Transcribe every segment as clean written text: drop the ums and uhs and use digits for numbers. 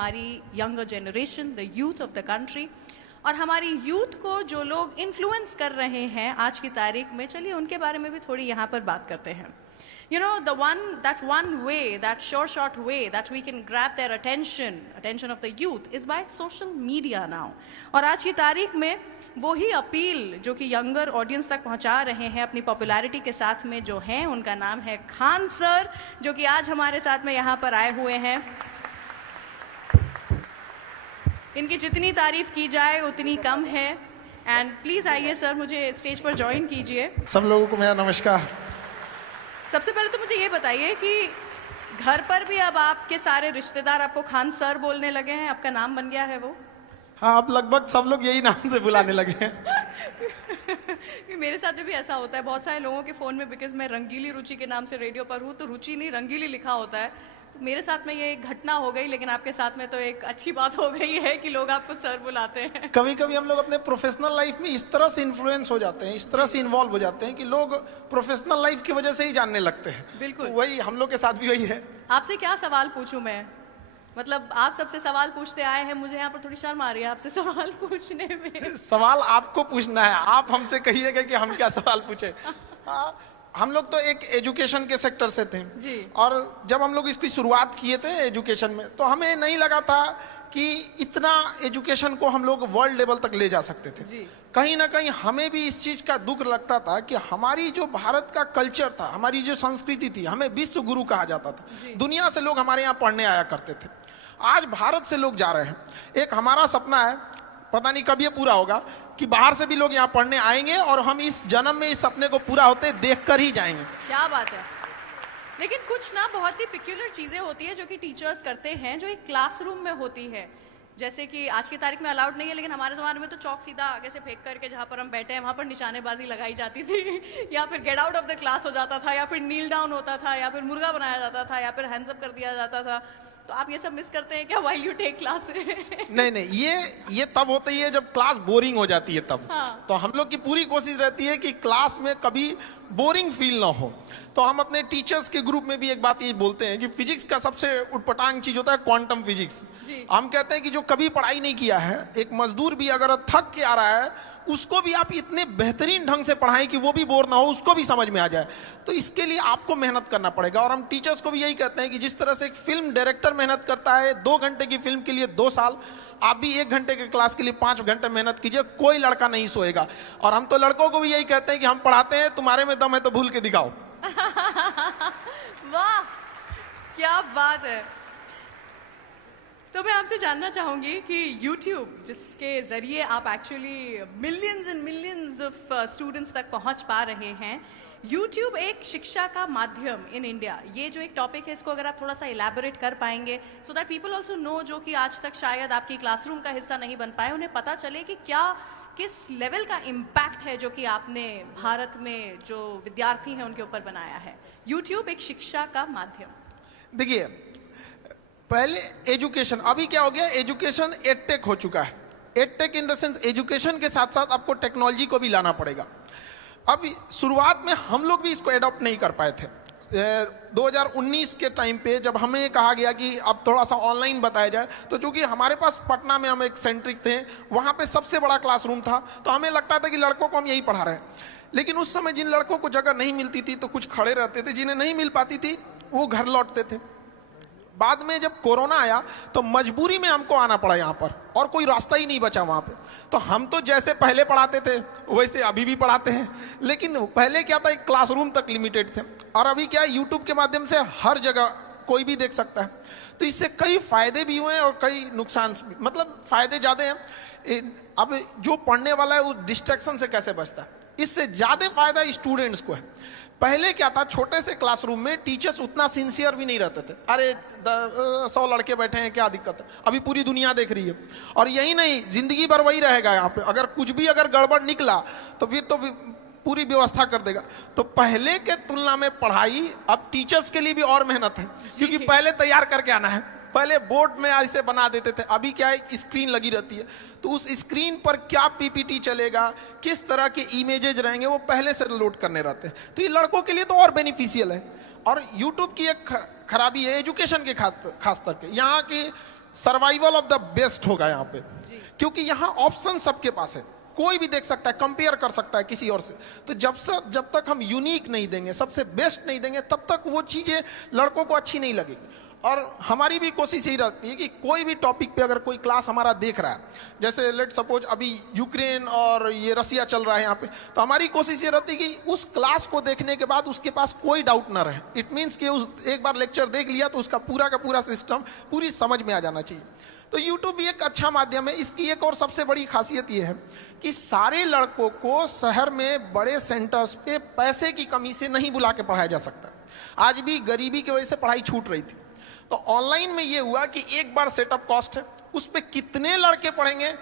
हमारी younger generation, the youth of the country, और हमारी यूथ को जो लोग इन्फ्लुएंस कर रहे हैं आज की तारीख में, चलिए उनके बारे में भी थोड़ी यहाँ पर बात करते हैं. You know, that one way, that short way that we can grab their attention of the youth is by social media now. और आज की तारीख में वही अपील जो कि यंगर ऑडियंस तक पहुंचा रहे हैं अपनी पॉपुलैरिटी के साथ में, जो हैं उनका नाम है खान सर, जो कि आज हमारे साथ में यहाँ पर आए हुए हैं. इनकी जितनी तारीफ की जाए उतनी कम है. एंड प्लीज आइए सर, मुझे स्टेज पर ज्वाइन कीजिए. सब लोगों को मेरा नमस्कार. सबसे पहले तो मुझे ये बताइए कि घर पर भी अब आपके सारे रिश्तेदार आपको खान सर बोलने लगे हैं, आपका नाम बन गया है वो? हाँ, अब लगभग सब लोग यही नाम से बुलाने लगे हैं. मेरे साथ में भी ऐसा होता है बहुत सारे लोगों के फ़ोन में, बिकॉज मैं रंगीली रुचि के नाम से रेडियो पर हूँ, तो रुचि नहीं रंगीली लिखा होता है. तो मेरे साथ में ये एक घटना हो गई, लेकिन आपके साथ में तो एक अच्छी बात हो गई है कि लोग आपको सर बुलाते हैं. कभी कभी हम लोग अपने प्रोफेशनल लाइफ में इस तरह से इन्फ्लुएंस हो जाते हैं, इस तरह से इन्वॉल्व हो जाते हैं कि लोग प्रोफेशनल लाइफ की वजह से ही जानने लगते हैं. बिल्कुल. तो वही हम लोग के साथ भी वही है. आपसे क्या सवाल पूछूं मैं? मतलब आप सबसे सवाल पूछते आए हैं, मुझे यहाँ पर थोड़ी शर्म आ रही है आपसे सवाल पूछने में. सवाल आपको पूछना है, आप हमसे कहिएगा कि हम क्या सवाल पूछे. हम लोग तो एक एजुकेशन के सेक्टर से थे जी. और जब हम लोग इसकी शुरुआत किए थे एजुकेशन में, तो हमें नहीं लगा था कि इतना एजुकेशन को हम लोग वर्ल्ड लेवल तक ले जा सकते थे जी. कहीं ना कहीं हमें भी इस चीज का दुख लगता था कि हमारी जो भारत का कल्चर था, हमारी जो संस्कृति थी, हमें विश्व गुरु कहा जाता था. दुनिया से लोग हमारे यहाँ पढ़ने आया करते थे. आज भारत से लोग जा रहे हैं. एक हमारा सपना है, पता नहीं कब ये पूरा होगा, कि बाहर से भी लोग यहाँ पढ़ने आएंगे और हम इस जन्म में इस सपने को पूरा होते देखकर ही जाएंगे. क्या बात है. लेकिन कुछ ना बहुत ही पिक्यूलर चीजें होती है जो कि टीचर्स करते हैं, जो एक क्लासरूम में होती है. जैसे कि आज की तारीख में अलाउड नहीं है, लेकिन हमारे ज़माने में तो चौक सीधा आगे से फेंक करके जहाँ पर हम बैठे हैं वहाँ पर निशानेबाजी लगाई जाती थी, या फिर get out of the class हो जाता था, या फिर नील डाउन होता था, या फिर मुर्गा बनाया जाता था, या फिर हैंड्स अप कर दिया जाता था. तो आप ये सब मिस करते हैं क्या व्हाइल यू टेक क्लास? नहीं, ये तब होती है जब क्लास बोरिंग हो जाती है तब. हाँ. तो हम लोग की पूरी कोशिश रहती है कि क्लास में कभी बोरिंग फील ना हो. तो हम अपने टीचर्स के ग्रुप में भी एक बात ये बोलते हैं कि फिजिक्स का सबसे उटपटांग चीज होता है क्वांटम फिजिक्स. हम कहते हैं कि जो कभी पढ़ाई नहीं किया है, एक मजदूर भी अगर थक के आ रहा है, उसको भी आप इतने बेहतरीन ढंग से पढ़ाएं कि वो भी बोर ना हो, उसको भी समझ में आ जाए. तो इसके लिए आपको मेहनत करना पड़ेगा. और हम टीचर्स को भी यही कहते हैं कि जिस तरह से एक फिल्म डायरेक्टर मेहनत करता है 2 घंटे की फिल्म के लिए 2 साल, आप भी 1 घंटे के क्लास के लिए 5 घंटे मेहनत कीजिए. कोई लड़का नहीं सोएगा. और हम तो लड़कों को भी यही कहते हैं कि हम पढ़ाते हैं, तुम्हारे में दम है तो भूल के दिखाओ. वाह, क्या बात है. तो मैं आपसे जानना चाहूंगी कि YouTube, जिसके जरिए आप actually millions and millions of students तक पहुंच पा रहे हैं, YouTube एक शिक्षा का माध्यम इन इंडिया, ये जो एक टॉपिक है, इसको अगर आप थोड़ा सा इलैबोरेट कर पाएंगे, so that people also know, जो कि आज तक शायद आपकी क्लासरूम का हिस्सा नहीं बन पाए, उन्हें पता चले कि क्या किस लेवल का इम्पैक्ट है जो कि आपने भारत में जो विद्यार्थी हैं उनके ऊपर बनाया है. YouTube एक शिक्षा का माध्यम. देखिए, पहले एजुकेशन, अभी क्या हो गया, एजुकेशन एडटेक हो चुका है. Edtech in the sense education के साथ साथ आपको टेक्नोलॉजी को भी लाना पड़ेगा. अब शुरुआत में हम लोग भी इसको एडॉप्ट नहीं कर पाए थे. 2019 के टाइम पे जब हमें कहा गया कि अब थोड़ा सा ऑनलाइन बताया जाए, तो चूंकि हमारे पास पटना में हम एक सेंट्रिक थे, वहाँ पे सबसे बड़ा क्लासरूम था, तो हमें लगता था कि लड़कों को हम यही पढ़ा रहे हैं. लेकिन उस समय जिन लड़कों को जगह नहीं मिलती थी तो कुछ खड़े रहते थे, जिन्हें नहीं मिल पाती थी वो घर लौटते थे. बाद में जब कोरोना आया तो मजबूरी में हमको आना पड़ा यहाँ पर, और कोई रास्ता ही नहीं बचा वहाँ पे. तो हम तो जैसे पहले पढ़ाते थे वैसे अभी भी पढ़ाते हैं, लेकिन पहले क्या था, एक क्लासरूम तक लिमिटेड थे, और अभी क्या है, यूट्यूब के माध्यम से हर जगह कोई भी देख सकता है. तो इससे कई फायदे भी हुए हैं और कई नुकसान भी. मतलब फायदे ज़्यादा हैं. अब जो पढ़ने वाला है वो डिस्ट्रैक्शन से कैसे बचता है, इससे ज़्यादा फायदा स्टूडेंट्स को है. पहले क्या था, छोटे से क्लासरूम में टीचर्स उतना सिंसियर भी नहीं रहते थे. अरे 100 लड़के बैठे हैं, क्या दिक्कत है. अभी पूरी दुनिया देख रही है, और यही नहीं, जिंदगी भर वही रहेगा यहाँ पे. अगर कुछ भी अगर गड़बड़ निकला तो फिर तो पूरी व्यवस्था कर देगा. तो पहले के तुलना में पढ़ाई अब टीचर्स के लिए भी और मेहनत है, क्योंकि पहले तैयार करके आना है. पहले बोर्ड में ऐसे बना देते थे, अभी क्या है, स्क्रीन लगी रहती है, तो उस स्क्रीन पर क्या पीपीटी चलेगा, किस तरह के इमेजेज रहेंगे, वो पहले से लोड करने रहते हैं. तो ये लड़कों के लिए तो और बेनिफिशियल है. और यूट्यूब की एक खराबी है एजुकेशन के खास करके, यहाँ की सर्वाइवल ऑफ द बेस्ट होगा यहाँ पे, क्योंकि यहाँ ऑप्शन सबके पास है, कोई भी देख सकता है, कंपेयर कर सकता है किसी और से। तो जब तक हम यूनिक नहीं देंगे, सबसे बेस्ट नहीं देंगे, तब तक वो चीजें लड़कों को अच्छी नहीं लगेगी। और हमारी भी कोशिश यही रहती है कि कोई भी टॉपिक पे अगर कोई क्लास हमारा देख रहा है, जैसे लेट सपोज अभी यूक्रेन और ये रसिया चल रहा है यहाँ पे, तो हमारी कोशिश ये रहती है कि उस क्लास को देखने के बाद उसके पास कोई डाउट ना रहे। इट मीन्स कि उस एक बार लेक्चर देख लिया तो उसका पूरा का पूरा सिस्टम पूरी समझ में आ जाना चाहिए। तो यूट्यूब भी एक अच्छा माध्यम है। इसकी एक और सबसे बड़ी खासियत ये है कि सारे लड़कों को शहर में बड़े सेंटर्स पे पैसे की कमी से नहीं बुला के पढ़ाया जा सकता। आज भी गरीबी की वजह से पढ़ाई छूट रही थी। तो ऑनलाइन में ये हुआ कि एक बार सेटअप कॉस्ट है, उस पर कितने लड़के पढ़ेंगे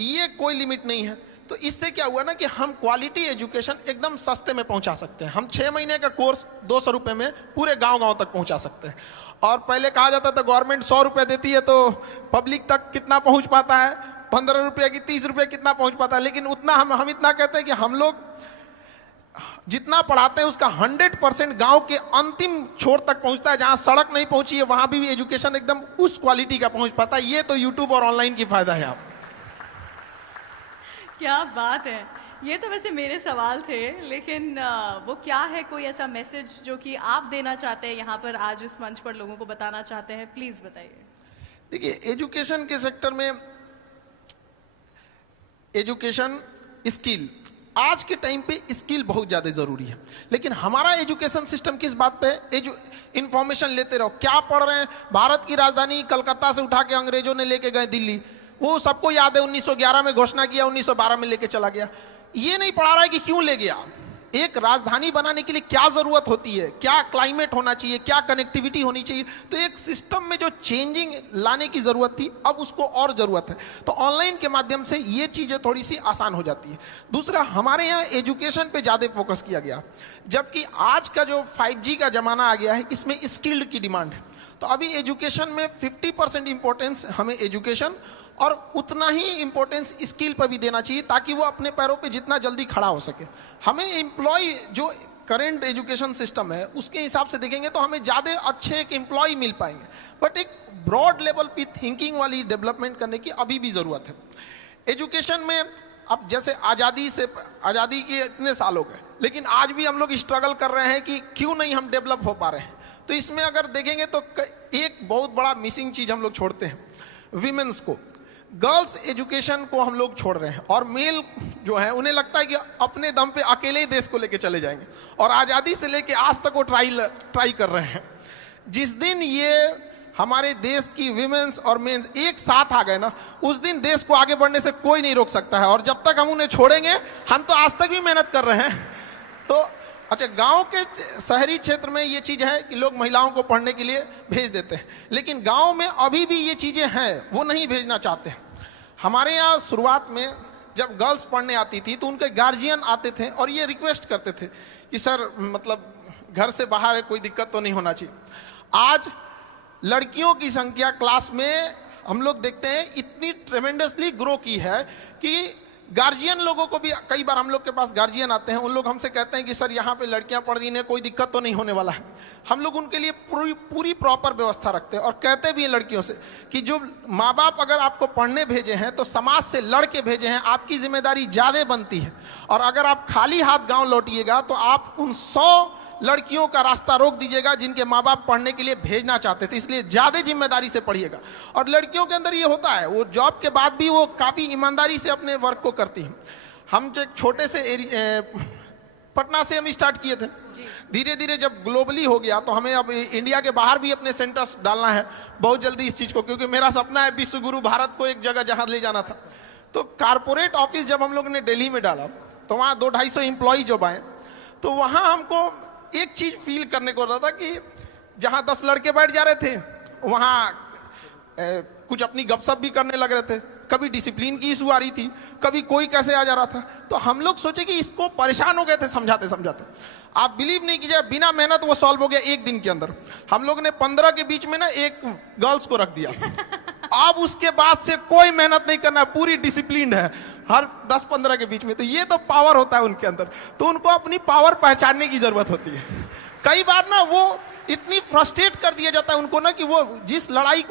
ये कोई लिमिट नहीं है। तो इससे क्या हुआ ना कि हम क्वालिटी एजुकेशन एकदम सस्ते में पहुंचा सकते हैं। हम 6 महीने का कोर्स 200 रुपये में पूरे गांव-गांव तक पहुंचा सकते हैं। और पहले कहा जाता था गवर्नमेंट 100 रुपये देती है तो पब्लिक तक कितना पहुंच पाता है, 15 रुपये की 30 रुपये कितना पहुंच पाता है। लेकिन उतना हम इतना कहते हैं कि हम लोग जितना पढ़ाते हैं उसका 100% गांव के अंतिम छोर तक पहुंचता है। जहां सड़क नहीं पहुंची है वहां भी एजुकेशन एकदम उस क्वालिटी का पहुंच पाता है। ये तो यूट्यूब और ऑनलाइन की फायदा है। आप क्या बात है। ये तो वैसे मेरे सवाल थे, लेकिन वो क्या है, कोई ऐसा मैसेज जो कि आप देना चाहते हैं यहाँ पर आज इस मंच पर लोगों को बताना चाहते हैं, प्लीज बताइए। देखिए, एजुकेशन के सेक्टर में एजुकेशन स्किल, आज के टाइम पे स्किल बहुत ज़्यादा ज़रूरी है। लेकिन हमारा एजुकेशन सिस्टम किस बात पे इंफॉर्मेशन लेते रहो। क्या पढ़ रहे हैं? भारत की राजधानी कलकत्ता से उठा के अंग्रेजों ने लेके गए दिल्ली, वो सबको याद है। 1911 में घोषणा किया, 1912 में लेके चला गया। ये नहीं पढ़ा रहा है कि क्यों ले गया। एक राजधानी बनाने के लिए क्या जरूरत होती है, क्या क्लाइमेट होना चाहिए, क्या कनेक्टिविटी होनी चाहिए। तो एक सिस्टम में जो चेंजिंग लाने की जरूरत थी, अब उसको और जरूरत है। तो ऑनलाइन के माध्यम से ये चीजें थोड़ी सी आसान हो जाती है। दूसरा, हमारे यहाँ एजुकेशन पे ज्यादा फोकस किया गया, जबकि आज का जो 5G का जमाना आ गया है, इसमें स्किल्ड की डिमांड है। तो अभी एजुकेशन में 50% इंपॉर्टेंस हमें एजुकेशन और उतना ही इंपॉर्टेंस स्किल पर भी देना चाहिए, ताकि वो अपने पैरों पे जितना जल्दी खड़ा हो सके। हमें एम्प्लॉय जो करंट एजुकेशन सिस्टम है उसके हिसाब से देखेंगे तो हमें ज़्यादा अच्छे एक एम्प्लॉय मिल पाएंगे, बट एक ब्रॉड लेवल पे थिंकिंग वाली डेवलपमेंट करने की अभी भी ज़रूरत है। एजुकेशन में अब जैसे आज़ादी के इतने साल हो गए, लेकिन आज भी हम लोग स्ट्रगल कर रहे हैं कि क्यों नहीं हम डेवलप हो पा रहे हैं। तो इसमें अगर देखेंगे तो एक बहुत बड़ा मिसिंग चीज़ हम लोग छोड़ते हैं, विमेंस को। गर्ल्स एजुकेशन को हम लोग छोड़ रहे हैं, और मेल जो है उन्हें लगता है कि अपने दम पे अकेले ही देश को लेके चले जाएंगे, और आज़ादी से लेके आज तक वो ट्राई कर रहे हैं। जिस दिन ये हमारे देश की विमेंस और मेंस एक साथ आ गए ना, उस दिन देश को आगे बढ़ने से कोई नहीं रोक सकता है। और जब तक हम उन्हें छोड़ेंगे, हम तो आज तक भी मेहनत कर रहे हैं। तो अच्छा, गांव के शहरी क्षेत्र में ये चीज़ है कि लोग महिलाओं को पढ़ने के लिए भेज देते हैं, लेकिन गांव में अभी भी ये चीज़ें हैं, वो नहीं भेजना चाहते हैं। हमारे यहाँ शुरुआत में जब गर्ल्स पढ़ने आती थी तो उनके गार्जियन आते थे और ये रिक्वेस्ट करते थे कि सर मतलब घर से बाहर है, कोई दिक्कत तो नहीं होना चाहिए। आज लड़कियों की संख्या क्लास में हम लोग देखते हैं इतनी ट्रेमेंडसली ग्रो की है कि गार्जियन लोगों को भी, कई बार हम लोग के पास गार्जियन आते हैं, उन लोग हमसे कहते हैं कि सर यहाँ पे लड़कियाँ पढ़ रही हैं, कोई दिक्कत तो नहीं होने वाला है। हम लोग उनके लिए पूरी प्रॉपर व्यवस्था रखते हैं, और कहते भी हैं लड़कियों से कि जो माँ बाप अगर आपको पढ़ने भेजे हैं तो समाज से लड़ के भेजे हैं, आपकी जिम्मेदारी ज़्यादा बनती है। और अगर आप खाली हाथ गाँव लौटिएगा तो आप उन 100 लड़कियों का रास्ता रोक दीजिएगा जिनके माँ बाप पढ़ने के लिए भेजना चाहते थे। इसलिए ज़्यादा जिम्मेदारी से पढ़िएगा। और लड़कियों के अंदर ये होता है, वो जॉब के बाद भी वो काफ़ी ईमानदारी से अपने वर्क को करती हैं। हम जो छोटे से पटना से हम स्टार्ट किए थे, धीरे धीरे जब ग्लोबली हो गया तो हमें अब इंडिया के बाहर भी अपने सेंटर्स डालना है बहुत जल्दी इस चीज़ को, क्योंकि मेरा सपना है विश्व गुरु भारत को एक जगह जहाँ ले जाना था। तो कारपोरेट ऑफिस जब हम लोग ने दिल्ली में डाला तो वहाँ 200-250 एम्प्लॉय जब आए तो वहाँ हमको एक चीज फील करने को रहा था कि जहां 10 लड़के बैठ जा रहे थे वहां कुछ अपनी गपशप भी करने लग रहे थे। कभी डिसिप्लिन की इशू आ रही थी, कभी कोई कैसे आ जा रहा था। तो हम लोग सोचे कि इसको परेशान हो गए थे समझाते समझाते। आप बिलीव नहीं कीजिए, बिना मेहनत वो सॉल्व हो गया एक दिन के अंदर। हम लोग ने 15 के बीच में ना एक गर्ल्स को रख दिया। अब उसके बाद से कोई मेहनत नहीं करना है, पूरी डिसिप्लिन है हर 10-15 के बीच में। तो ये तो पावर होता है उनके अंदर। तो उनको अपनी पावर पहचानने की जरूरत होती है। कई बार ना वो इतनी फ्रस्ट्रेट कर दिया जाता है उनको ना कि वो जिस लड़ाई को